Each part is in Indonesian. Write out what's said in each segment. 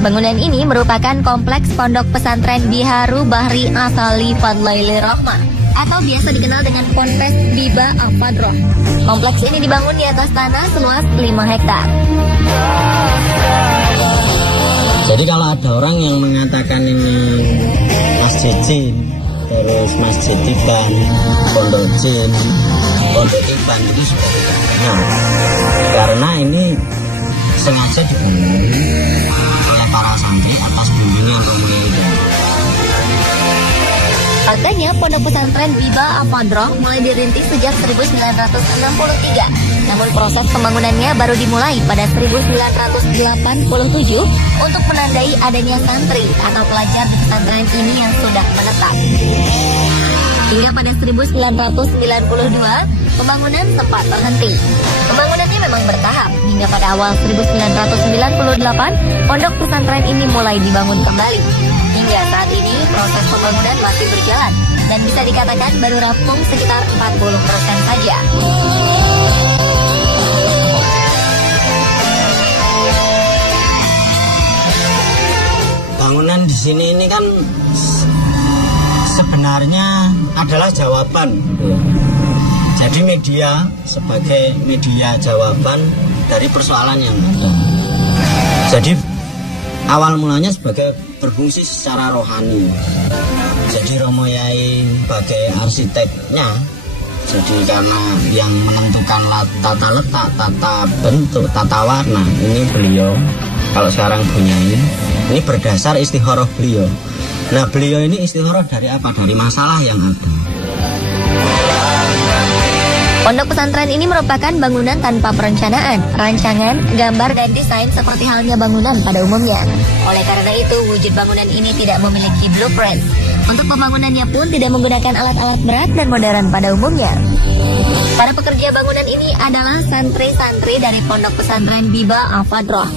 Bangunan ini merupakan kompleks pondok pesantren Biharu Bahri Asali Fadlaili Rahmah atau biasa dikenal dengan Ponpes Biba Al-Fadroh. Kompleks ini dibangun di atas tanah seluas 5 hektar. Jadi kalau ada orang yang mengatakan ini masjid jin, terus masjid Tiban, pondok jin, pondok Tiban, itu sudah tidak benar. Karena ini sengaja dibangun oleh para santri atas bimbingan Romo Yai. Faktanya, pondok pesantren Biba Al-Fadroh mulai dirintis sejak 1963. Namun proses pembangunannya baru dimulai pada 1987 untuk menandai adanya santri atau pelajar di pesantren ini yang sudah menetap. Hingga pada 1992, pembangunan sempat terhenti. Pembangunannya memang bertahap, hingga pada awal 1998, pondok pesantren ini mulai dibangun kembali. Hingga saat ini, proses pembangunan masih berjalan, dan bisa dikatakan baru rampung sekitar 40% saja. Bangunan di sini ini kan sebenarnya adalah jawaban. Jadi media sebagai media jawaban dari persoalan yang ada. Jadi awal mulanya sebagai berfungsi secara rohani. Jadi Romo Yai sebagai arsiteknya, jadi karena yang menentukan tata letak, tata bentuk, tata warna, ini beliau. Kalau sekarang punya ini berdasar istikharah beliau. Nah, beliau ini istikharah dari apa? Dari masalah yang ada. Pondok pesantren ini merupakan bangunan tanpa perencanaan, rancangan, gambar, dan desain seperti halnya bangunan pada umumnya. Oleh karena itu, wujud bangunan ini tidak memiliki blueprint. Untuk pembangunannya pun tidak menggunakan alat-alat berat dan modern pada umumnya. Para pekerja bangunan ini adalah santri-santri dari Pondok Pesantren Biba Al-Fadroh.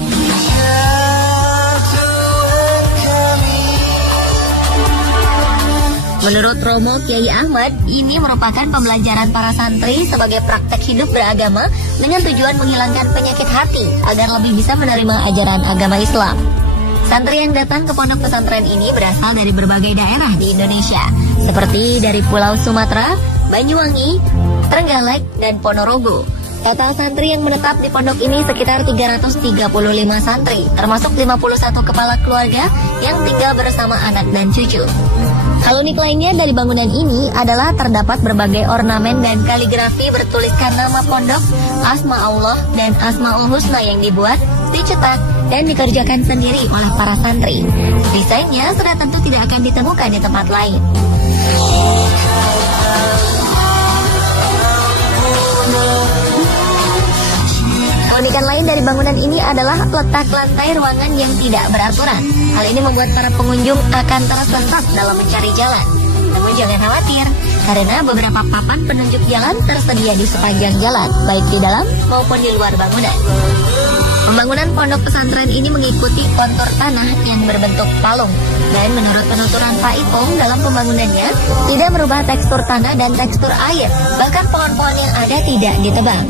Menurut Romo Kiai Ahmad, ini merupakan pembelajaran para santri sebagai praktek hidup beragama dengan tujuan menghilangkan penyakit hati agar lebih bisa menerima ajaran agama Islam. Santri yang datang ke pondok pesantren ini berasal dari berbagai daerah di Indonesia, seperti dari Pulau Sumatera, Banyuwangi, Trenggalek, dan Ponorogo. Total santri yang menetap di pondok ini sekitar 335 santri, termasuk 51 kepala keluarga yang tinggal bersama anak dan cucu. Hal unik lainnya dari bangunan ini adalah terdapat berbagai ornamen dan kaligrafi bertuliskan nama pondok, asma Allah, dan asmaul husna yang dibuat, dicetak, dan dikerjakan sendiri oleh para santri. Desainnya sudah tentu tidak akan ditemukan di tempat lain. Keunikan lain dari bangunan ini adalah letak lantai ruangan yang tidak beraturan. Hal ini membuat para pengunjung akan tersesat dalam mencari jalan. Namun jangan khawatir, karena beberapa papan penunjuk jalan tersedia di sepanjang jalan, baik di dalam maupun di luar bangunan. Pembangunan pondok pesantren ini mengikuti kontur tanah yang berbentuk palung. Dan menurut penuturan Pak Ipong dalam pembangunannya, tidak merubah tekstur tanah dan tekstur air. Bahkan pohon-pohon yang ada tidak ditebang.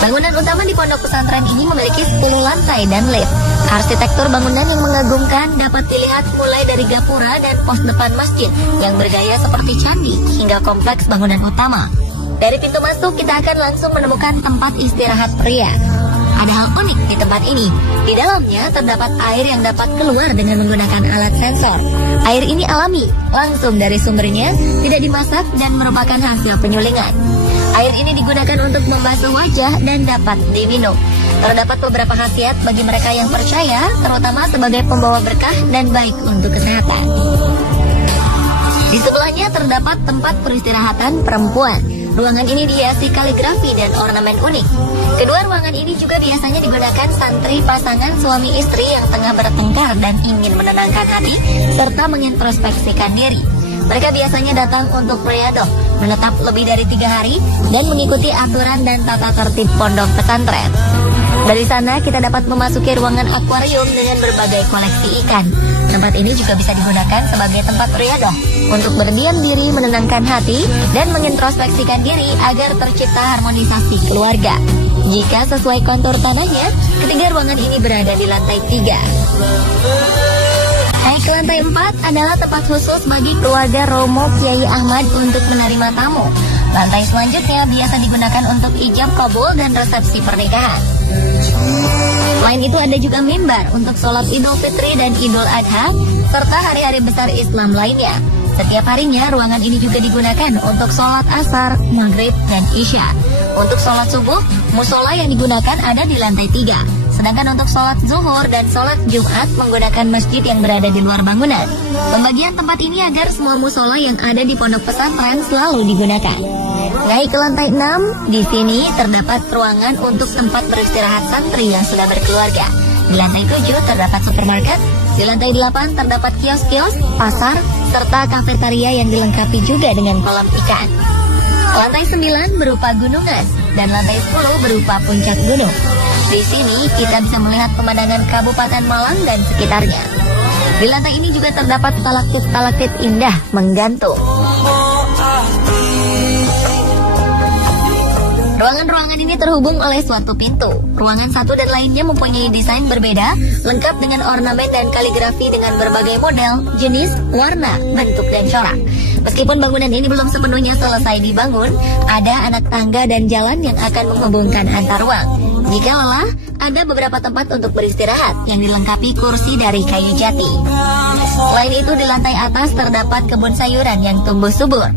Bangunan utama di pondok pesantren ini memiliki 10 lantai dan lift. Arsitektur bangunan yang mengagumkan dapat dilihat mulai dari gapura dan pos depan masjid yang bergaya seperti candi hingga kompleks bangunan utama. Dari pintu masuk kita akan langsung menemukan tempat istirahat pria. Ada hal unik di tempat ini. Di dalamnya terdapat air yang dapat keluar dengan menggunakan alat sensor. Air ini alami, langsung dari sumbernya, tidak dimasak dan merupakan hasil penyulingan. Air ini digunakan untuk membasuh wajah dan dapat diminum. Terdapat beberapa khasiat bagi mereka yang percaya, terutama sebagai pembawa berkah dan baik untuk kesehatan. Di sebelahnya terdapat tempat peristirahatan perempuan. Ruangan ini dihiasi kaligrafi dan ornamen unik. Kedua ruangan ini juga biasanya digunakan santri pasangan suami istri yang tengah bertengkar dan ingin menenangkan hati serta mengintrospeksikan diri. Mereka biasanya datang untuk riyadhah, menetap lebih dari 3 hari, dan mengikuti aturan dan tata tertib pondok pesantren. Dari sana kita dapat memasuki ruangan akuarium dengan berbagai koleksi ikan. Tempat ini juga bisa digunakan sebagai tempat riyadhah untuk berdiam diri, menenangkan hati, dan mengintrospeksikan diri agar tercipta harmonisasi keluarga. Jika sesuai kontur tanahnya, ketiga ruangan ini berada di lantai 3. Naik ke lantai 4 adalah tempat khusus bagi keluarga Romo Kiai Ahmad untuk menerima tamu. Lantai selanjutnya biasa digunakan untuk ijab kabul dan resepsi pernikahan. Selain itu ada juga mimbar untuk sholat Idul Fitri dan Idul Adha, serta hari-hari besar Islam lainnya. Setiap harinya ruangan ini juga digunakan untuk sholat asar, maghrib, dan isya. Untuk sholat subuh, musola yang digunakan ada di lantai 3. Sedangkan untuk sholat zuhur dan sholat Jumat menggunakan masjid yang berada di luar bangunan. Pembagian tempat ini agar semua musola yang ada di pondok pesantren selalu digunakan. Naik ke lantai 6, di sini terdapat ruangan untuk tempat beristirahat santri yang sudah berkeluarga. Di lantai 7 terdapat supermarket, di lantai 8 terdapat kios-kios, pasar, serta kafetaria yang dilengkapi juga dengan kolam ikan. Lantai 9 berupa gunungan, dan lantai 10 berupa puncak gunung. Di sini kita bisa melihat pemandangan Kabupaten Malang dan sekitarnya. Di lantai ini juga terdapat stalaktit-stalaktit indah menggantung. Ruangan-ruangan ini terhubung oleh suatu pintu. Ruangan satu dan lainnya mempunyai desain berbeda, lengkap dengan ornamen dan kaligrafi dengan berbagai model, jenis, warna, bentuk, dan corak. Meskipun bangunan ini belum sepenuhnya selesai dibangun, ada anak tangga dan jalan yang akan menghubungkan antar ruang. Jika lelah, ada beberapa tempat untuk beristirahat yang dilengkapi kursi dari kayu jati. Selain itu, di lantai atas terdapat kebun sayuran yang tumbuh subur.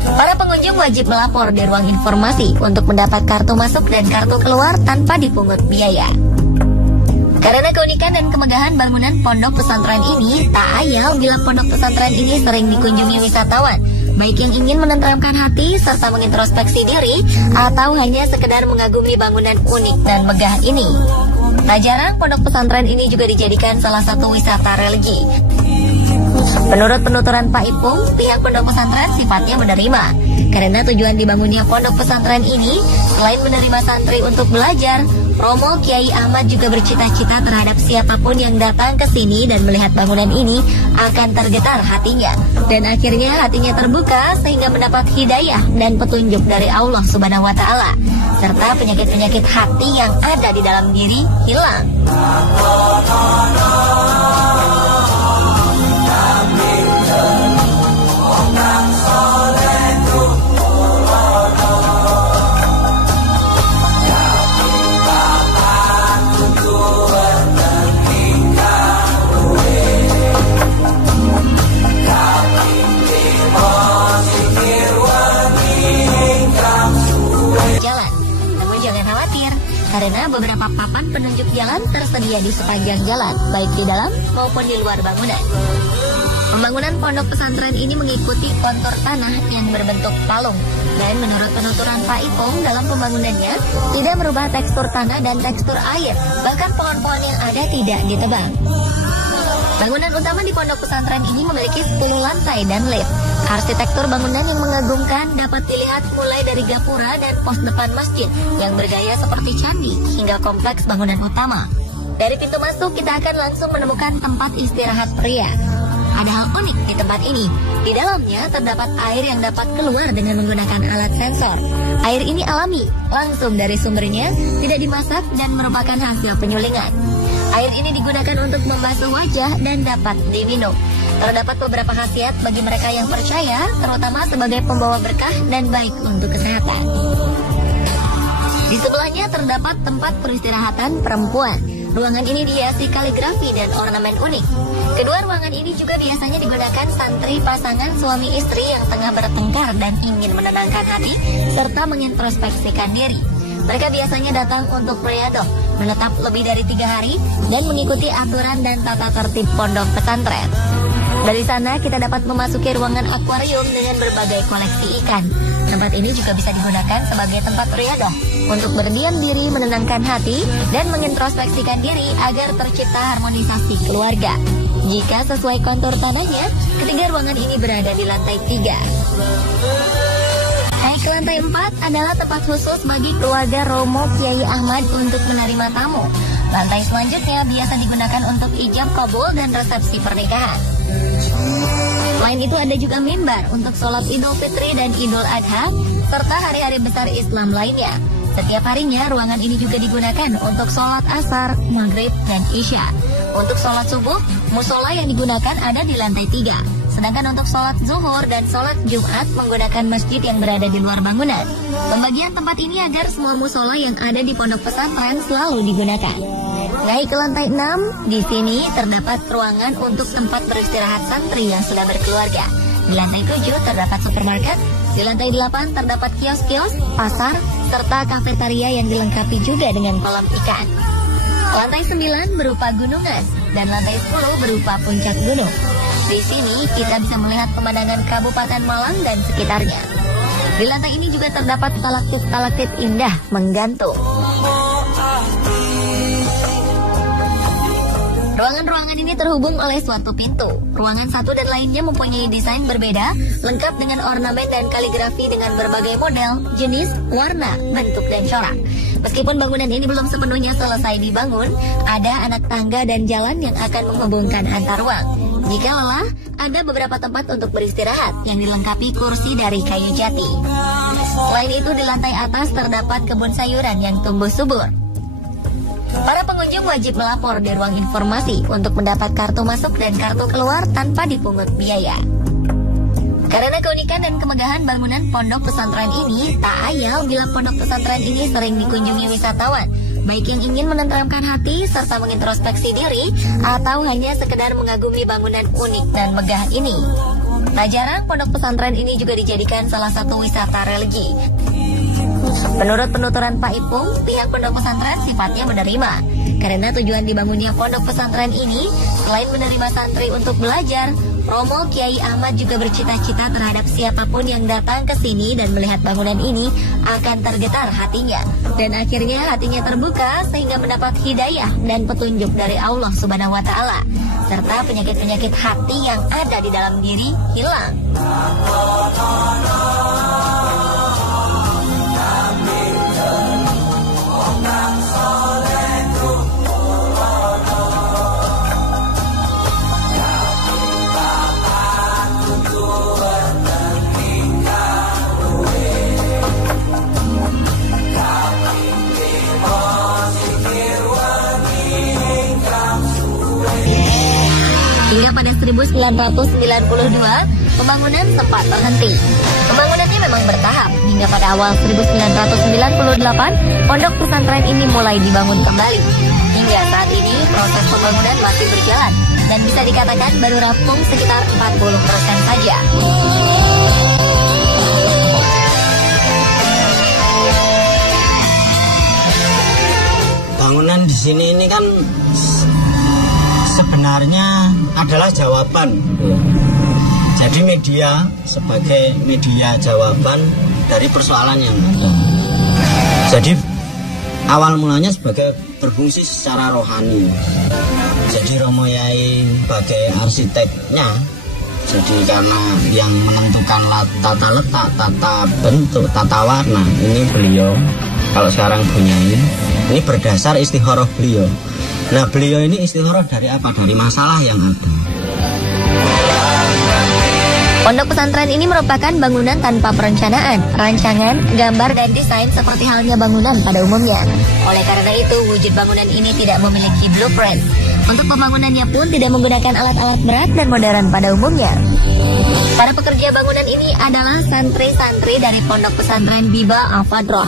Para pengunjung wajib melapor di ruang informasi untuk mendapat kartu masuk dan kartu keluar tanpa dipungut biaya. Karena keunikan dan kemegahan bangunan pondok pesantren ini, tak ayal bila pondok pesantren ini sering dikunjungi wisatawan, baik yang ingin menenteramkan hati serta mengintrospeksi diri, atau hanya sekedar mengagumi bangunan unik dan megah ini. Tak jarang pondok pesantren ini juga dijadikan salah satu wisata religi. Menurut penuturan Pak Ipung, pihak pondok pesantren sifatnya menerima. Karena tujuan dibangunnya pondok pesantren ini, selain menerima santri untuk belajar, Romo Kiai Ahmad juga bercita-cita terhadap siapapun yang datang ke sini dan melihat bangunan ini akan tergetar hatinya. Dan akhirnya hatinya terbuka sehingga mendapat hidayah dan petunjuk dari Allah Subhanahu wa Ta'ala. Serta penyakit-penyakit hati yang ada di dalam diri hilang. Karena beberapa papan penunjuk jalan tersedia di sepanjang jalan, baik di dalam maupun di luar bangunan. Pembangunan pondok pesantren ini mengikuti kontur tanah yang berbentuk palung. Dan menurut penuturan Pak Ipung, dalam pembangunannya tidak merubah tekstur tanah dan tekstur air. Bahkan pohon-pohon yang ada tidak ditebang. Bangunan utama di pondok pesantren ini memiliki 10 lantai dan lift. Arsitektur bangunan yang mengagumkan dapat dilihat mulai dari gapura dan pos depan masjid yang bergaya seperti candi hingga kompleks bangunan utama. Dari pintu masuk kita akan langsung menemukan tempat istirahat pria. Ada hal unik di tempat ini. Di dalamnya terdapat air yang dapat keluar dengan menggunakan alat sensor. Air ini alami, langsung dari sumbernya, tidak dimasak dan merupakan hasil penyulingan. Air ini digunakan untuk membasuh wajah dan dapat diminum. Terdapat beberapa khasiat bagi mereka yang percaya, terutama sebagai pembawa berkah dan baik untuk kesehatan. Di sebelahnya terdapat tempat peristirahatan perempuan. Ruangan ini dihiasi kaligrafi dan ornamen unik. Kedua ruangan ini juga biasanya digunakan santri pasangan suami istri yang tengah bertengkar dan ingin menenangkan hati, serta mengintrospeksikan diri. Mereka biasanya datang untuk riyadah, menetap lebih dari 3 hari, dan mengikuti aturan dan tata tertib pondok pesantren. Dari sana kita dapat memasuki ruangan akuarium dengan berbagai koleksi ikan. Tempat ini juga bisa digunakan sebagai tempat riyadah untuk berdiam diri, menenangkan hati, dan mengintrospeksikan diri agar tercipta harmonisasi keluarga. Jika sesuai kontur tanahnya, ketiga ruangan ini berada di lantai 3. Naik ke lantai 4 adalah tempat khusus bagi keluarga Romo Kiai Ahmad untuk menerima tamu. Lantai selanjutnya biasa digunakan untuk ijab kabul dan resepsi pernikahan. Selain itu ada juga mimbar untuk sholat Idul Fitri dan Idul Adha, serta hari-hari besar Islam lainnya. Setiap harinya ruangan ini juga digunakan untuk sholat asar, maghrib, dan isya. Untuk sholat subuh, musola yang digunakan ada di lantai 3. Sedangkan untuk sholat zuhur dan sholat Jumat menggunakan masjid yang berada di luar bangunan. Pembagian tempat ini agar semua musola yang ada di pondok pesantren selalu digunakan. Naik ke lantai 6, di sini terdapat ruangan untuk tempat beristirahat santri yang sudah berkeluarga. Di lantai 7 terdapat supermarket. Di lantai 8 terdapat kios-kios, pasar, serta kafetaria yang dilengkapi juga dengan kolam ikan. Lantai 9 berupa gunungan dan lantai 10 berupa puncak gunung. Di sini kita bisa melihat pemandangan Kabupaten Malang dan sekitarnya. Di lantai ini juga terdapat stalaktit-stalaktit indah menggantung. Ruangan-ruangan ini terhubung oleh suatu pintu. Ruangan satu dan lainnya mempunyai desain berbeda, lengkap dengan ornamen dan kaligrafi dengan berbagai model, jenis, warna, bentuk, dan corak. Meskipun bangunan ini belum sepenuhnya selesai dibangun, ada anak tangga dan jalan yang akan menghubungkan antar ruang. Jika lelah, ada beberapa tempat untuk beristirahat yang dilengkapi kursi dari kayu jati. Selain itu, di lantai atas terdapat kebun sayuran yang tumbuh subur. Para pengunjung wajib melapor di ruang informasi untuk mendapat kartu masuk dan kartu keluar tanpa dipungut biaya. Karena keunikan dan kemegahan bangunan pondok pesantren ini, tak ayal bila pondok pesantren ini sering dikunjungi wisatawan, baik yang ingin menenteramkan hati serta mengintrospeksi diri, atau hanya sekedar mengagumi bangunan unik dan megah ini. Tak jarang pondok pesantren ini juga dijadikan salah satu wisata religi. Menurut penuturan Pak Ipung, pihak pondok pesantren sifatnya menerima. Karena tujuan dibangunnya pondok pesantren ini, selain menerima santri untuk belajar, Romo Kiai Ahmad juga bercita-cita terhadap siapapun yang datang ke sini dan melihat bangunan ini akan tergetar hatinya. Dan akhirnya hatinya terbuka sehingga mendapat hidayah dan petunjuk dari Allah Subhanahu wa Ta'ala. Serta penyakit-penyakit hati yang ada di dalam diri hilang. Hingga pada 1992, pembangunan sempat terhenti. Pembangunannya memang bertahap, hingga pada awal 1998, pondok pesantren ini mulai dibangun kembali. Hingga saat ini, proses pembangunan masih berjalan, dan bisa dikatakan baru rampung sekitar 40% saja. Bangunan di sini ini kan sebenarnya adalah jawaban. Jadi media sebagai media jawaban dari persoalan yang ada. Jadi awal mulanya sebagai berfungsi secara rohani. Jadi Romo Yai sebagai arsiteknya, jadi karena yang menentukan tata letak, tata bentuk, tata warna, ini beliau. Kalau sekarang punya ini berdasar istikharah beliau. Nah, beliau ini istikharah dari apa? Dari masalah yang ada. Pondok pesantren ini merupakan bangunan tanpa perencanaan, rancangan, gambar, dan desain seperti halnya bangunan pada umumnya. Oleh karena itu, wujud bangunan ini tidak memiliki blueprint. Untuk pembangunannya pun tidak menggunakan alat-alat berat dan modern pada umumnya. Para pekerja bangunan ini adalah santri-santri dari Pondok Pesantren Biba Al-Fadroh.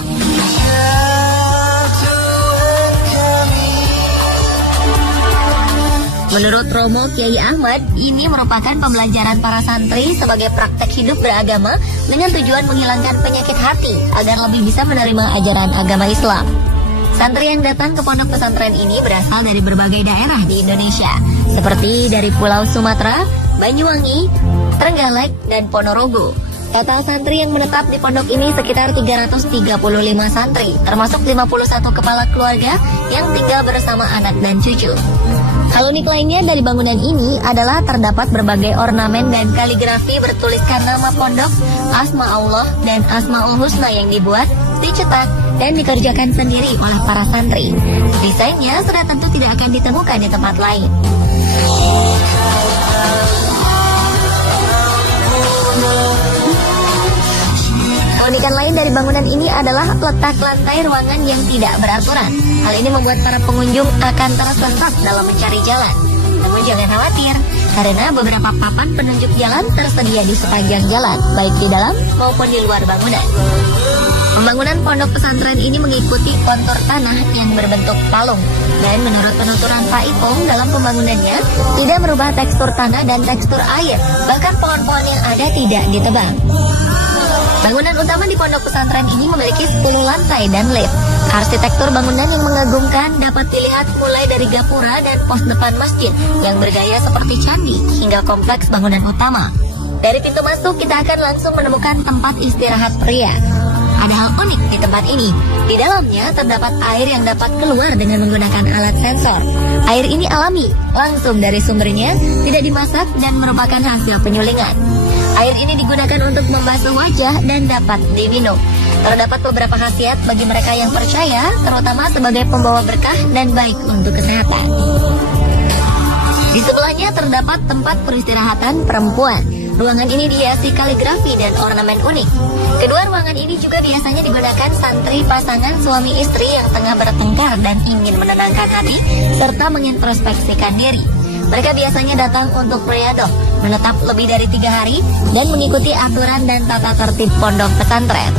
Menurut Romo Kiai Ahmad, ini merupakan pembelajaran para santri sebagai praktek hidup beragama dengan tujuan menghilangkan penyakit hati agar lebih bisa menerima ajaran agama Islam. Santri yang datang ke pondok pesantren ini berasal dari berbagai daerah di Indonesia, seperti dari Pulau Sumatera, Banyuwangi, Trenggalek, dan Ponorogo. Total santri yang menetap di pondok ini sekitar 335 santri, termasuk 51 kepala keluarga yang tinggal bersama anak dan cucu. Hal unik lainnya dari bangunan ini adalah terdapat berbagai ornamen dan kaligrafi bertuliskan nama pondok, asma Allah, dan asmaul husna yang dibuat, dicetak, dan dikerjakan sendiri oleh para santri. Desainnya sudah tentu tidak akan ditemukan di tempat lain. Keunikan lain dari bangunan ini adalah letak lantai ruangan yang tidak beraturan. Hal ini membuat para pengunjung akan tersesat dalam mencari jalan. Namun jangan khawatir, karena beberapa papan penunjuk jalan tersedia di sepanjang jalan, baik di dalam maupun di luar bangunan. Pembangunan pondok pesantren ini mengikuti kontur tanah yang berbentuk palung, dan menurut penuturan Pak Ipong dalam pembangunannya tidak merubah tekstur tanah dan tekstur air, bahkan pohon-pohon yang ada tidak ditebang. Bangunan utama di pondok pesantren ini memiliki 10 lantai dan lift. Arsitektur bangunan yang mengagumkan dapat dilihat mulai dari gapura dan pos depan masjid yang bergaya seperti candi hingga kompleks bangunan utama. Dari pintu masuk kita akan langsung menemukan tempat istirahat pria. Ada hal unik di tempat ini. Di dalamnya terdapat air yang dapat keluar dengan menggunakan alat sensor. Air ini alami, langsung dari sumbernya, tidak dimasak dan merupakan hasil penyulingan. Air ini digunakan untuk membasuh wajah dan dapat diminum. Terdapat beberapa khasiat bagi mereka yang percaya, terutama sebagai pembawa berkah dan baik untuk kesehatan. Di sebelahnya terdapat tempat peristirahatan perempuan. Ruangan ini dihiasi kaligrafi dan ornamen unik. Kedua ruangan ini juga biasanya digunakan santri pasangan suami istri yang tengah bertengkar dan ingin menenangkan hati serta mengintrospeksikan diri. Mereka biasanya datang untuk riyadhah, menetap lebih dari 3 hari dan mengikuti aturan dan tata tertib pondok pesantren.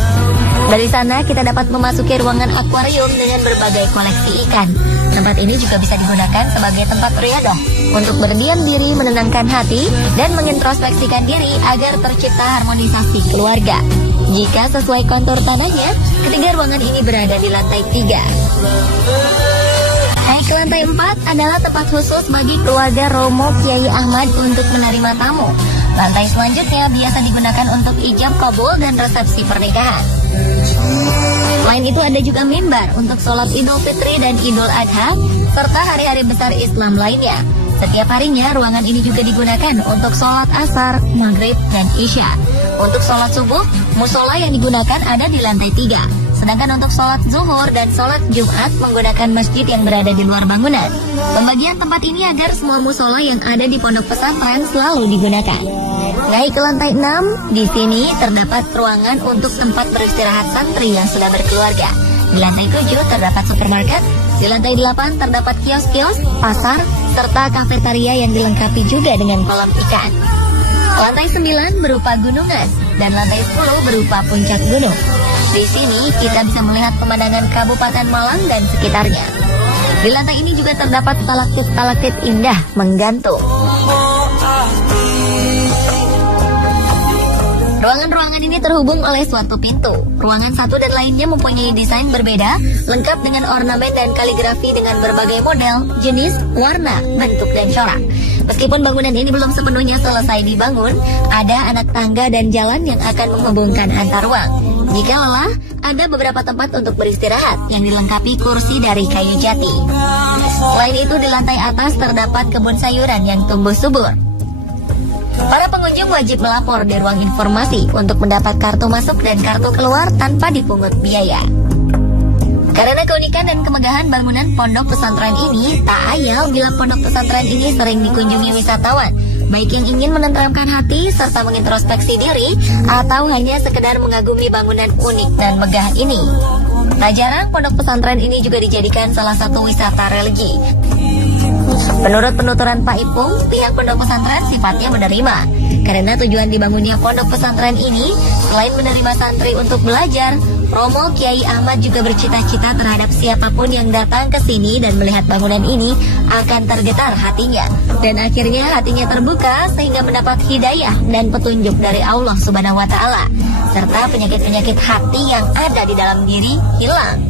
Dari sana kita dapat memasuki ruangan akuarium dengan berbagai koleksi ikan. Tempat ini juga bisa digunakan sebagai tempat riyadhah untuk berdiam diri, menenangkan hati, dan mengintrospeksikan diri agar tercipta harmonisasi keluarga. Jika sesuai kontur tanahnya, ketiga ruangan ini berada di lantai 3. Naik ke lantai 4 adalah tempat khusus bagi keluarga Romo Kiai Ahmad untuk menerima tamu. Lantai selanjutnya biasa digunakan untuk ijab kabul dan resepsi pernikahan. Selain itu ada juga mimbar untuk sholat Idul Fitri dan Idul Adha, serta hari-hari besar Islam lainnya. Setiap harinya ruangan ini juga digunakan untuk sholat asar, maghrib, dan isya. Untuk sholat subuh, musola yang digunakan ada di lantai 3. Sedangkan untuk sholat zuhur dan sholat Jumat menggunakan masjid yang berada di luar bangunan. Pembagian tempat ini agar semua musola yang ada di pondok pesantren selalu digunakan. Naik ke lantai 6, di sini terdapat ruangan untuk tempat beristirahat santri yang sudah berkeluarga. Di lantai 7 terdapat supermarket, di lantai 8 terdapat kios-kios, pasar, serta kafetaria yang dilengkapi juga dengan kolam ikan. Lantai 9 berupa gunungan, dan lantai 10 berupa puncak gunung. Di sini kita bisa melihat pemandangan Kabupaten Malang dan sekitarnya. Di lantai ini juga terdapat stalaktit-stalaktit indah menggantung. Ruangan-ruangan ini terhubung oleh suatu pintu. Ruangan satu dan lainnya mempunyai desain berbeda, lengkap dengan ornamen dan kaligrafi dengan berbagai model, jenis, warna, bentuk, dan corak. Meskipun bangunan ini belum sepenuhnya selesai dibangun, ada anak tangga dan jalan yang akan menghubungkan antar ruang. Jika lelah, ada beberapa tempat untuk beristirahat yang dilengkapi kursi dari kayu jati. Selain itu, di lantai atas terdapat kebun sayuran yang tumbuh subur. Para pengunjung wajib melapor di ruang informasi untuk mendapat kartu masuk dan kartu keluar tanpa dipungut biaya. Karena keunikan dan kemegahan bangunan pondok pesantren ini, tak ayal bila pondok pesantren ini sering dikunjungi wisatawan, baik yang ingin menenteramkan hati serta mengintrospeksi diri, atau hanya sekedar mengagumi bangunan unik dan megah ini. Tak jarang pondok pesantren ini juga dijadikan salah satu wisata religi. Menurut penuturan Pak Ipung, pihak pondok pesantren sifatnya menerima. Karena tujuan dibangunnya pondok pesantren ini, selain menerima santri untuk belajar, Romo Kiai Ahmad juga bercita-cita terhadap siapapun yang datang ke sini dan melihat bangunan ini akan tergetar hatinya. Dan akhirnya hatinya terbuka sehingga mendapat hidayah dan petunjuk dari Allah Subhanahu wa Ta'ala. Serta penyakit-penyakit hati yang ada di dalam diri hilang.